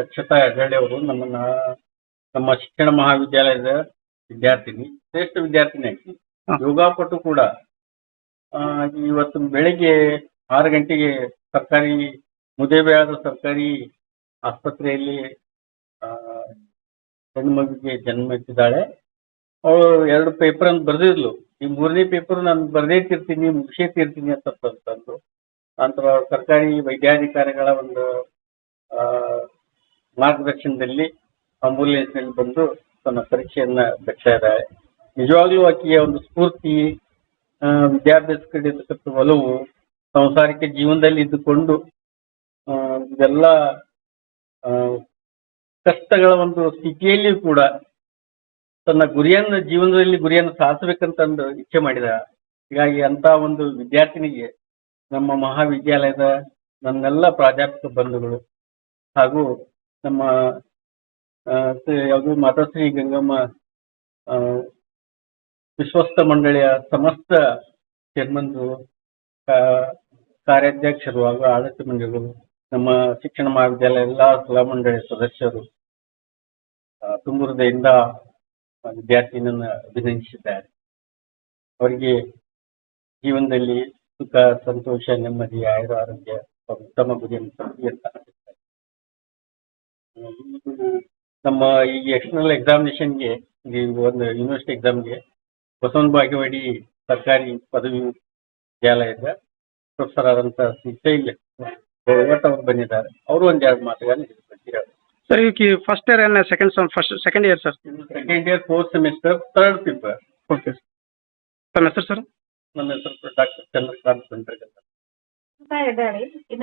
ಅಕ್ಷತಾ ಹೆಗಡೆ ಅವರು ನಮ್ಮ ಶಿಕ್ಷಣ ಮಹಾವಿದ್ಯಾಲಯದ ವಿದ್ಯಾರ್ಥಿನಿ, ಶ್ರೇಷ್ಠ ವಿದ್ಯಾರ್ಥಿನಿ ಆಗಿ ಯೋಗಾಪಟು ಕೂಡ. ಇವತ್ತು ಬೆಳಿಗ್ಗೆ 6 ಗಂಟೆಗೆ ಸರ್ಕಾರಿ ಮುದೇಬಿಹಾಳದ ಸರ್ಕಾರಿ ಆಸ್ಪತ್ರೆಯಲ್ಲಿ ಹೆಣ್ಣು ಮಗುವಿಗೆ ಜನ್ಮ ಇಟ್ಟಿದ್ದಾಳೆ. ಅವಳು 2 ಪೇಪರ್ ಅಂತ ಬರೆದಿದ್ಲು. ಈ 3ನೇ ಪೇಪರ್ ನಾನು ಬರೆದೇ ತೀರ್ತೀನಿ, ಮುಗಿಸೇ ತೀರ್ತೀನಿ ಅಂತಂದು ನಂತರ ಸರ್ಕಾರಿ ವೈದ್ಯಾಧಿಕಾರಿಗಳ ಒಂದು ಮಾರ್ಗದರ್ಶನದಲ್ಲಿ ಆಂಬುಲೆನ್ಸ್ನಲ್ಲಿ ಬಂದು ತನ್ನ ಪರೀಕ್ಷೆಯನ್ನ ಬೆಟ್ತಾ ಇದ್ದಾಳೆ. ನಿಜವಾಗ್ಲೂ ಆಕೆಯ ಒಂದು ಸ್ಫೂರ್ತಿ, ವಿದ್ಯಾಭ್ಯಾಸ ಕಡೆ ಇರ್ತಕ್ಕಂಥ ಒಲವು, ಸಂಸಾರಿಕ ಜೀವನದಲ್ಲಿ ಇದ್ದುಕೊಂಡು ಇದೆಲ್ಲ ಕಷ್ಟಗಳ ಒಂದು ಸ್ಥಿತಿಯಲ್ಲಿಯೂ ಕೂಡ ತನ್ನ ಜೀವನದಲ್ಲಿ ಗುರಿಯನ್ನು ಸಾಧಿಸಬೇಕಂತಂದು ಇಚ್ಛೆ ಮಾಡಿದ. ಹೀಗಾಗಿ ಅಂತ ಒಂದು ವಿದ್ಯಾರ್ಥಿನಿಗೆ ನಮ್ಮ ಮಹಾವಿದ್ಯಾಲಯದ ನನ್ನೆಲ್ಲ ಪ್ರಾಧ್ಯಾಪಕ ಬಂಧುಗಳು ಹಾಗೂ ನಮ್ಮ ಯಾವುದು ಮಾತಾಶ್ರೀ ಗಂಗಮ್ಮ ವಿಶ್ವಸ್ತ ಮಂಡಳಿಯ ಸಮಸ್ತ ಚೇರ್ಮನ್ರು, ಕಾರ್ಯಾಧ್ಯಕ್ಷರು ಹಾಗೂ ಆಡಳಿತ ಮಂಡಳಿಗಳು, ನಮ್ಮ ಶಿಕ್ಷಣ ಮಹಾವಿದ್ಯಾಲಯ ಎಲ್ಲ ಸಲಹಾ ಮಂಡಳಿಯ ಸದಸ್ಯರು ತುಂಬ ಹೃದಯದಿಂದ ವಿದ್ಯಾರ್ಥಿನಿಯನ್ನು ಅಭಿನಂದಿಸಿದ್ದಾರೆ. ಅವರಿಗೆ ಜೀವನದಲ್ಲಿ ಸುಖ, ಸಂತೋಷ, ನೆಮ್ಮದಿ, ಆಯುರ, ಆರೋಗ್ಯ, ಉತ್ತಮ ಗುರಿಯನ್ನು ತಲುಪಲಿ ಅಂತ ಆಶಿಸ್ತಾರೆ. ನಮ್ಮ ಈ ಎಕ್ಸ್ಟರ್ನಲ್ ಎಕ್ಸಾಮಿನೇಷನ್ಗೆ, ಒಂದು ಯೂನಿವರ್ಸಿಟಿ ಎಕ್ಸಾಮ್ಗೆ ಬಸವನ ಬಾಗೇವಾಡಿ ಸರ್ಕಾರಿ ಪದವಿ ವಿದ್ಯಾಲಯದ ಪ್ರೊಫೆಸರ್ ಆದಂತ ಶ್ರೀ ಶೈಲ್ ಭಟ್ ಅವರು ಬಂದಿದ್ದಾರೆ. ಅವರು ಒಂದೆರಡು ಮಾತುಗಳನ್ನು ಹೇಳಿ. ಸರ್, ಈಗ ಫಸ್ಟ್ ಇಯರ್ ಏನ second year sir? Second year 4th semester 3rd paper. Okay sir. ತಮ್ಮ ಹೆಸರು ಸರ್? ನನ್ನ ಹೆಸರು ಡಾಕ್ಟರ್ ಚಂದ್ರಕಾಂತ್ ಬಂಡ್ರಗಲ್ ಅಂತ.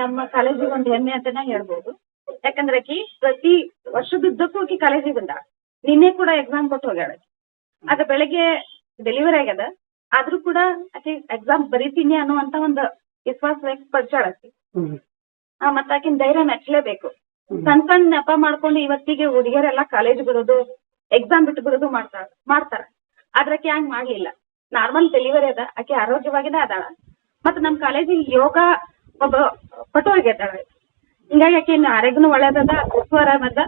ನಮ್ಮ ಕಾಲೇಜಿಗೆ ಒಂದು ಹೆಮ್ಮೆ ಅಂತಾನೆ ಹೇಳ್ಬೋದು. ಯಾಕಂದ್ರೆ ಆಕಿ ಪ್ರತಿ ವರ್ಷದುದ್ದಕ್ಕೂ ಆಕಿ ಕಾಲೇಜಿಗೆ ಬಂದ. ನಿನ್ನೆ ಕೂಡ ಎಕ್ಸಾಮ್ ಕೊಟ್ಟು ಹೋಗ್ಯಾಳ. ಅದ ಬೆಳಗ್ಗೆ ಡೆಲಿವರಿ ಆಗ್ಯದ, ಆದ್ರೂ ಕೂಡ ಆಕಿ ಎಕ್ಸಾಮ್ ಬರೀತೀನಿ ಅನ್ನುವಂತ ಒಂದು ವಿಶ್ವಾಸ ವ್ಯಕ್ತಪಡಿಸಾಳ ಆಕಿ. ಮತ್ತ ಆಕಿನ ಧೈರ್ಯ ಮೆಚ್ಚಲೇಬೇಕು. ಸಣ್ಣ ನೆಪ ಮಾಡ್ಕೊಂಡು ಇವತ್ತಿಗೆ ಹುಡುಗಿಯರೆಲ್ಲ ಕಾಲೇಜ್ ಬಿಡೋದು, ಎಕ್ಸಾಮ್ ಬಿಟ್ಟು ಬಿಡೋದು ಮಾಡ್ತಾರ. ಆದ್ರೆ ಆಕಿ ಹಂಗ್ ಮಾಡ್ಲಿಲ್ಲ. ನಾರ್ಮಲ್ ಡೆಲಿವರಿ ಅದ, ಆಕಿ ಆರೋಗ್ಯವಾಗಿನ ಅದಾಳ. ಮತ್ತ ನಮ್ ಕಾಲೇಜಿಗೆ ಯೋಗ ಒಬ್ಬ ಪಟು ಆಗ್ಯದಾಳ. ಹಿಂಗಾಗಿ ಆಕಿ ಆರೋಗ್ಯನೂ ಒಳ್ಳೇದದ, ಆರಾಮದ,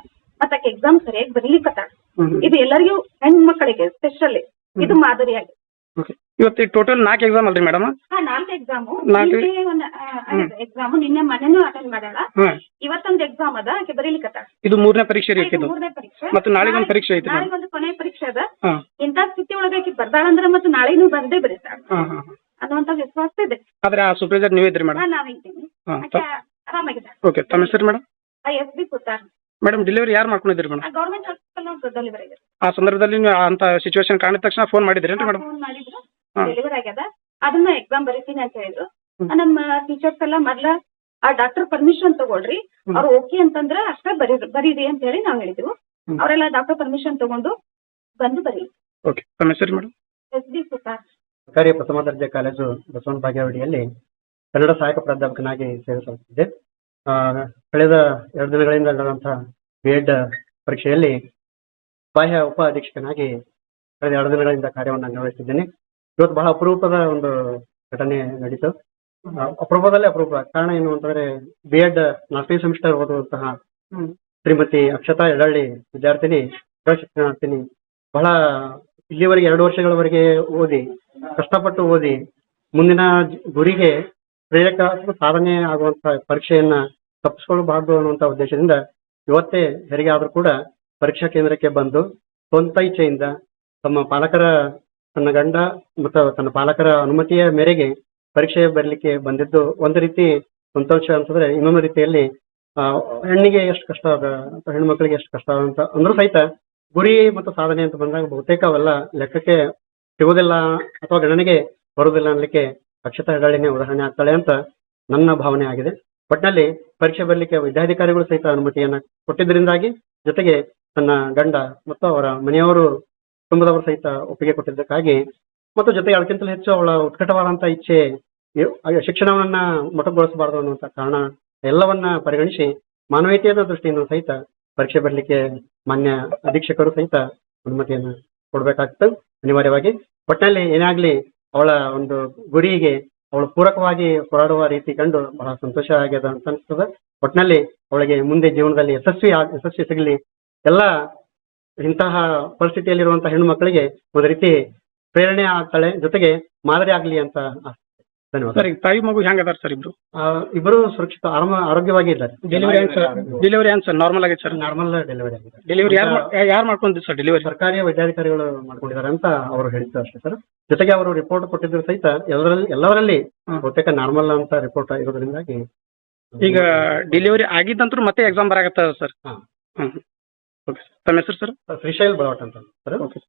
ಮತ್ತ ಆಕಿ ಎಕ್ಸಾಮ್ ಸರಿಯಾಗಿ ಬರೀಲಿಕ್ಕತ್ತಾಳ. ಇದು ಎಲ್ಲರಿಗೂ ಹೆಣ್ಮಕ್ಳಿಗೆ ಸ್ಪೆಷಲಿ ಇದು ಮಾದರಿಯಾಗಿ. ಇವತ್ತು ಟೋಟಲ್ 4 ಎಕ್ಸಾಮ್ ಅಲ್ರಿ ಮೇಡಮ್? 4 ಎಕ್ಸಾಮು. ಎಕ್ಸಾಮ್ ನಿನ್ನೆ ಮನೆನೂ ಅಟೆಂಡ್ ಮಾಡ್ಯಾಳ. ಇವತ್ತೊಂದು ಎಕ್ಸಾಮ್ ಅದ, ಆಕೆ ಬರೀಲಿಕ್ಕತ್ತಾಳ. ಇದು 3ನೇ ಪರೀಕ್ಷೆ ರೀ? 3ನೇ ಪರೀಕ್ಷೆ. ಮತ್ತೆ ನಾಳೆ ಒಂದು ಪರೀಕ್ಷೆ ಐತಿ. ನಾಳೆ ಒಂದು ಕೊನೆ ಪರೀಕ್ಷೆ ಅದ. ಇಂತ ಸ್ಥಿತಿ ಒಳಗೆ ಆಕಿ ಬರ್ದಾಳಂದ್ರ ಮತ್ತೆ ನಾಳೆನೂ ಬಂದೇ ಬರೀತಾಳ ಅನ್ನುವಂತ ವಿಶ್ವಾಸ ಇದೆ. ಆದ್ರೆ ಆ ಸೂಪರ್ವೈಸರ್ ನೀವೇ ಇದ್ರಿ ಮೇಡಮ್? ನಾವಿದ್ದೀನಿ. ಆಕೆ ಆರಾಮಾಗಿದ್ದಾಳೆ. ಓಕೆ. ತಮ್ಮ ಹೆಸರು ಮೇಡಮ್? SB ಸುತ್ತಾರ. ಮೇಡಮ್, ಡೆಲಿವರಿ ಯಾರು ಮಾಡ್ಕೊಂಡಿದ್ರಿ ಮೇಡಮ್? ಗೌರ್ಮೆಂಟ್ ಹಾಸ್ಪಿಟಲ್ ಡೆಲಿವರಿ ಆಗಿದೆ. ಆ ಸಂದರ್ಭದಲ್ಲಿ ನೀವು ಅಂತ ಸಿಚುವೇಶನ್ ಕಾಣಿದ ತಕ್ಷಣ ಫೋನ್ ಮಾಡಿದ್ರೇನ್ರಿ ಮೇಡಮ್? ಫೋನ್ ಮಾಡಿದ್ರು, ಡೆಲಿವರಿ ಆಗ್ಯದ, ಅದನ್ನ ಎಕ್ಸಾಮ್ ಬರೀತೀನಿ ಅಂತ ಹೇಳಿದ್ರು. ನಮ್ಮ ಟೀಚರ್ಸ್ ಎಲ್ಲ ಮೊದ್ಲ ಆ ಡಾಕ್ಟರ್ ಪರ್ಮಿಷನ್ ತಗೊಳ್ರಿ, ಅವ್ರು ಓಕೆ ಅಂತಂದ್ರೆ ಅಷ್ಟೇ ಬರೀರಿ ಅಂತ ಹೇಳಿ ನಾವ್ ಹೇಳಿದ್ವಿ. ಅವರೆಲ್ಲ ಡಾಕ್ಟರ್ ಪರ್ಮಿಷನ್ ತಗೊಂಡು ಬಂದು ಬರೀ. ಓಕೆ. ತಮ್ಮ ಹೆಸರು ಮೇಡಮ್? SB ಸುತ್ತಾರ್. ಸರ್ಕಾರಿ ಪ್ರಥಮ ದರ್ಜೆ ಕಾಲೇಜು ಬಸವನ ಬಾಗೇವಾಡಿಯಲ್ಲಿ ಕನ್ನಡ ಸಹಾಯಕ ಪ್ರಾಧ್ಯಾಪಕನಾಗಿ ಸೇವೆ ಸಲ್ಲಿಸಿದ್ದೆ. ಕಳೆದ 2 ದಿನಗಳಿಂದ ನಡೆದಂತಹ B.Ed ಪರೀಕ್ಷೆಯಲ್ಲಿ ಬಾಹ್ಯ ಉಪ ಅಧೀಕ್ಷಕನಾಗಿ ಕಳೆದ 2 ದಿನಗಳಿಂದ ಕಾರ್ಯವನ್ನು ನಿರ್ವಹಿಸಿದ್ದೇನೆ. ಇವತ್ತು ಬಹಳ ಅಪರೂಪದ ಒಂದು ಘಟನೆ ನಡೀತು. ಅಪರೂಪದಲ್ಲೇ ಅಪರೂಪ. ಕಾರಣ ಏನು ಅಂತಂದ್ರೆ, B.Ed 4ನೇ ಸೆಮಿಸ್ಟರ್ ಓದುವಂತಹ ಶ್ರೀಮತಿ ಅಕ್ಷತಾ ಹೆಗಡೆ ವಿದ್ಯಾರ್ಥಿನಿ, ಶಿಕ್ಷಣಾರ್ಥಿನಿ, ಬಹಳ ಇಲ್ಲಿವರೆಗೆ 2 ವರ್ಷಗಳವರೆಗೆ ಓದಿ, ಕಷ್ಟಪಟ್ಟು ಓದಿ, ಮುಂದಿನ ಗುರಿಗೆ ಪ್ರೇರಕ ಸಾಧನೆ ಆಗುವಂತ ಪರೀಕ್ಷೆಯನ್ನ ತಪ್ಪಿಸ್ಕೊಳ್ಬಾರ್ದು ಅನ್ನುವಂತ ಉದ್ದೇಶದಿಂದ ಇವತ್ತೇ ಹೆರಿಗೆ ಆದ್ರೂ ಕೂಡ ಪರೀಕ್ಷಾ ಕೇಂದ್ರಕ್ಕೆ ಬಂದು ಸ್ವಂತ ಇಚ್ಛೆಯಿಂದ ತನ್ನ ಗಂಡ ಮತ್ತು ತನ್ನ ಪಾಲಕರ ಅನುಮತಿಯ ಮೇರೆಗೆ ಪರೀಕ್ಷೆ ಬರಲಿಕ್ಕೆ ಬಂದಿದ್ದು ಒಂದು ರೀತಿ ಸಂತೋಷ ಅಂತಂದ್ರೆ, ಇನ್ನೊಂದು ರೀತಿಯಲ್ಲಿ ಹೆಣ್ಣಿಗೆ ಎಷ್ಟು ಕಷ್ಟ ಅದ, ಹೆಣ್ಣು ಮಕ್ಕಳಿಗೆ ಎಷ್ಟು ಕಷ್ಟ ಅಂತ ಅಂದ್ರೂ ಸಹಿತ ಗುರಿ ಮತ್ತು ಸಾಧನೆ ಅಂತ ಬಂದಾಗ ಬಹುತೇಕ ಅವೆಲ್ಲ ಲೆಕ್ಕಕ್ಕೆ ಸಿಗೋದಿಲ್ಲ ಅಥವಾ ಗಣನೆಗೆ ಬರುವುದಿಲ್ಲ ಅನ್ನಲಿಕ್ಕೆ ಅಕ್ಷತಾ ಹೆಗಡೆನೇ ಉದಾಹರಣೆ ಆಗ್ತಾಳೆ ಅಂತ ನನ್ನ ಭಾವನೆ ಆಗಿದೆ. ಒಟ್ಟಿನಲ್ಲಿ ಪರೀಕ್ಷೆ ಬರಲಿಕ್ಕೆ ವಿದ್ಯಾಧಿಕಾರಿಗಳು ಸಹಿತ ಅನುಮತಿಯನ್ನ ಕೊಟ್ಟಿದ್ದರಿಂದಾಗಿ, ಜೊತೆಗೆ ತನ್ನ ಗಂಡ ಮತ್ತು ಅವರ ಮನೆಯವರು, ಕುಟುಂಬದವರು ಸಹಿತ ಒಪ್ಪಿಗೆ ಕೊಟ್ಟಿದ್ದಕ್ಕಾಗಿ, ಮತ್ತು ಜೊತೆಗೆ ಅದಕ್ಕಿಂತಲೂ ಹೆಚ್ಚು ಅವಳ ಉತ್ಕಟವಾದಂತ ಇಚ್ಛೆ ಶಿಕ್ಷಣವನ್ನ ಮೊಟಕುಗೊಳಿಸಬಾರದು ಅನ್ನುವಂತ ಕಾರಣ ಎಲ್ಲವನ್ನ ಪರಿಗಣಿಸಿ ಮಾನವೀಯತೆಯ ದೃಷ್ಟಿಯಿಂದ ಸಹಿತ ಪರೀಕ್ಷೆ ಬರಲಿಕ್ಕೆ ಮಾನ್ಯ ಅಧೀಕ್ಷಕರು ಸಹಿತ ಅನುಮತಿಯನ್ನು ಕೊಡಬೇಕಾಗ್ತದೆ ಅನಿವಾರ್ಯವಾಗಿ. ಒಟ್ಟಿನಲ್ಲಿ ಏನಾಗ್ಲಿ ಅವಳ ಒಂದು ಗುರಿಗೆ ಅವಳು ಪೂರಕವಾಗಿ ಹೋರಾಡುವ ರೀತಿ ಕಂಡು ಬಹಳ ಸಂತೋಷ ಆಗ್ಯದ ಅಂತ ಅನಿಸ್ತದೆ. ಒಟ್ಟಿನಲ್ಲಿ ಅವಳಿಗೆ ಮುಂದೆ ಜೀವನದಲ್ಲಿ ಯಶಸ್ವಿ ಸಿಗಲಿ. ಎಲ್ಲ ಇಂತಹ ಪರಿಸ್ಥಿತಿಯಲ್ಲಿರುವಂತಹ ಹೆಣ್ಣು ಮಕ್ಕಳಿಗೆ ಒಂದು ರೀತಿ ಪ್ರೇರಣೆ ಆಗ್ತಾಳೆ, ಜೊತೆಗೆ ಮಾದರಿ ಆಗ್ಲಿ ಅಂತ ಆಸೆ. ಧನ್ಯವಾದ. ಸರ್ ಈಗ ತಾಯಿ ಮಗು ಹೆಂಗ್ ಅದಾರ ಸರ್ ಇಬ್ರು? ಇಬ್ಬರು ಸುರಕ್ಷಿತ ಆರೋಗ್ಯವಾಗಿ ಇದ್ದಾರೆ. ಡೆಲಿವರಿ ಏನ್ ಸರ್ ನಾರ್ಮಲ್ ಆಗೈತೆ ಸರ್? ನಾರ್ಮಲ್ ಡೆಲಿವರಿ ಆಗಿದೆ. ಡೆಲಿವರಿ ಯಾರು ಮಾಡ್ಕೊಂಡಿದ್ದು ಸರ್ ಡೆಲಿವರಿ? ಸರ್ಕಾರಿ ವೈದ್ಯಾಧಿಕಾರಿಗಳು ಮಾಡ್ಕೊಂಡಿದ್ದಾರೆ ಅಂತ ಅವರು ಹೇಳಿದ್ರು ಅಷ್ಟೇ ಸರ್. ಜೊತೆಗೆ ಅವರು ರಿಪೋರ್ಟ್ ಕೊಟ್ಟಿದ್ರು ಸಹಿತ ಎಲ್ಲವರಲ್ಲಿ ಬಹುತೇಕ ನಾರ್ಮಲ್ ಅಂತ ರಿಪೋರ್ಟ್ ಇರೋದ್ರಿಂದಾಗಿ ಈಗ ಡೆಲಿವರಿ ಆಗಿದ್ದಂತರೂ ಮತ್ತೆ ಎಕ್ಸಾಮ್ ಬರಾಕತ್ತ ಸರ್? ಹಾ. Okay sir. ತಮ್ಮ ಹೆಸರು ಸರ್? ಶ್ರೀಶೈಲ್ ಬಳವಟ್ ಅಂತ ಸರ್. ಓಕೆ.